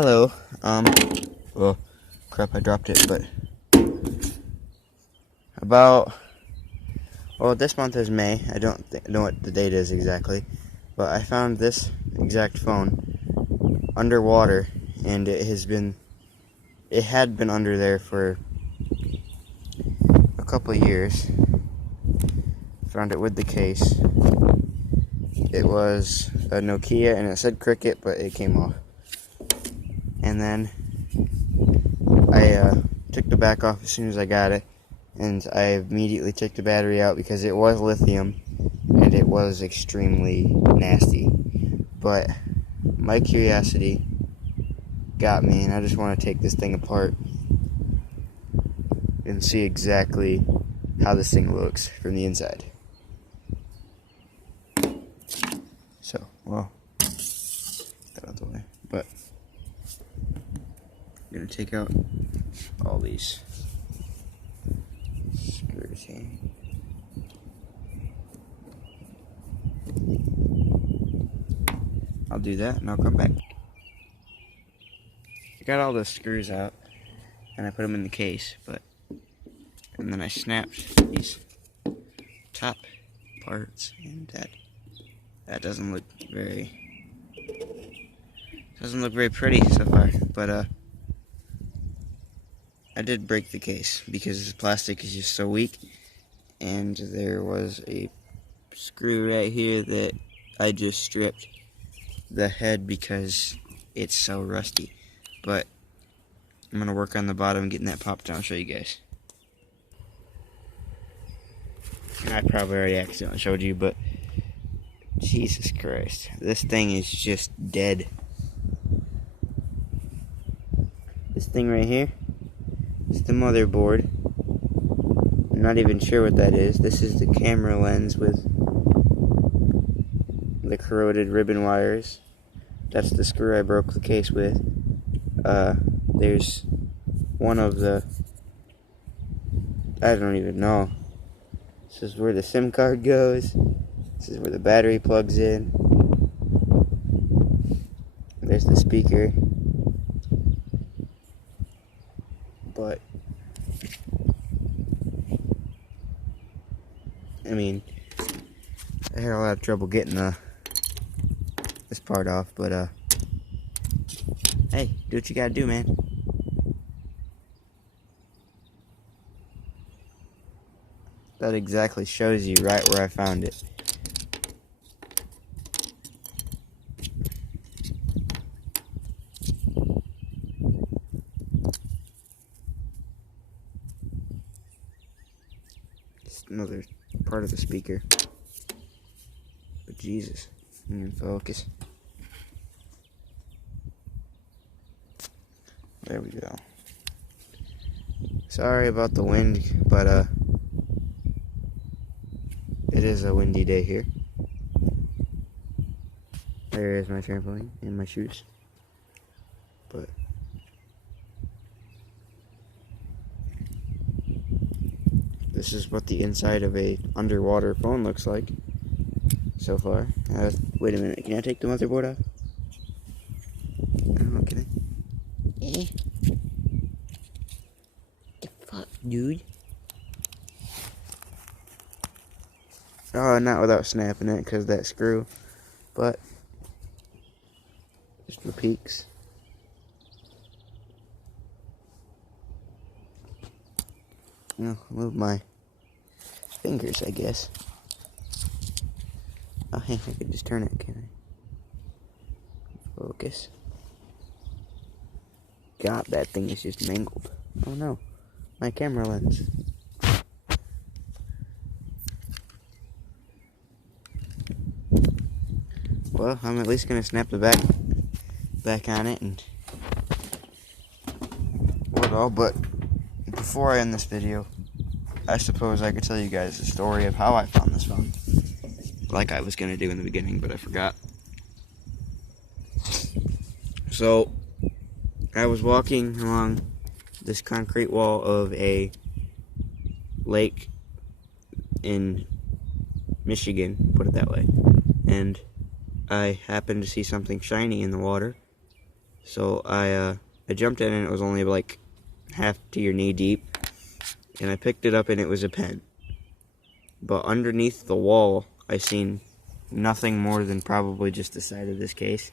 Hello. Well, crap, I dropped it, but this month is May. I don't know what the date is exactly, but I found this exact phone underwater, and it had been under there for a couple of years. Found it with the case. It was a Nokia, and it said Cricket, but it came off. And then I took the back off as soon as I got it, and I immediately took the battery out because it was lithium and it was extremely nasty. But my curiosity got me, and I just want to take this thing apart and see exactly how this thing looks from the inside. So, well, get that out of the way. But I'm going to take out all these screws here. I'll do that and I'll come back. I got all the screws out and I put them in the case, and then I snapped these top parts, and that doesn't look very pretty so far, but I did break the case because the plastic is just so weak, and there was a screw right here that I just stripped the head because it's so rusty. But I'm gonna work on the bottom, getting that popped down. I'll show you guys. I probably already accidentally showed you, but Jesus Christ, this thing is just dead. This thing right here is the motherboard. I'm not even sure what that is. This is the camera lens with the corroded ribbon wires. That's the screw I broke the case with. There's one of the, I don't even know. This is where the SIM card goes. This is where the battery plugs in. There's the speaker. But I mean, I had a lot of trouble getting this part off, but hey, do what you gotta do, man. That exactly shows you right where I found it. Just another part of the speaker. But Jesus, in focus. There we go. Sorry about the wind, but it is a windy day here. There is my trampoline and my shoes. But this is what the inside of a underwater phone looks like so far. Wait a minute, can I take the motherboard off? No, can I? The fuck, dude? Oh, not without snapping it, because that screw. But just for peeks. I'll move my fingers, I guess. Oh, hey, I could just turn it, can I? Focus. God, that thing is just mangled. Oh no, my camera lens. Well, I'm at least gonna snap the back on it and all. But before I end this video, I suppose I could tell you guys the story of how I found this phone, like I was gonna do in the beginning, but I forgot. So I was walking along this concrete wall of a lake in Michigan, put it that way, and I happened to see something shiny in the water, So I jumped in and it was only like half to your knee deep, and I picked it up and it was a pen. But underneath the wall, I seen nothing more than probably just the side of this case,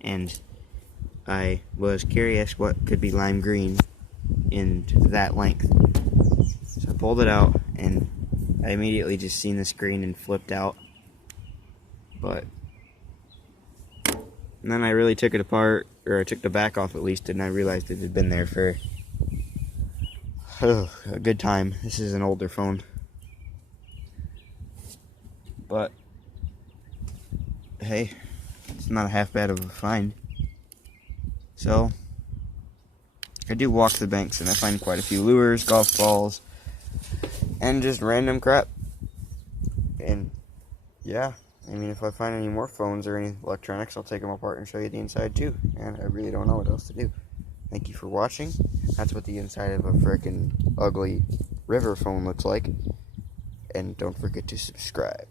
and I was curious what could be lime green in that length. So I pulled it out, and I immediately just seen the screen and flipped out. And then I really took it apart, or I took the back off at least, and I realized it had been there for a good time. This is an older phone. But, hey, it's not half bad of a find. So, I do walk the banks, and I find quite a few lures, golf balls, and just random crap. And, yeah, I mean, if I find any more phones or any electronics, I'll take them apart and show you the inside, too. And I really don't know what else to do. Thank you for watching. That's what the inside of a frickin' ugly river phone looks like. And don't forget to subscribe.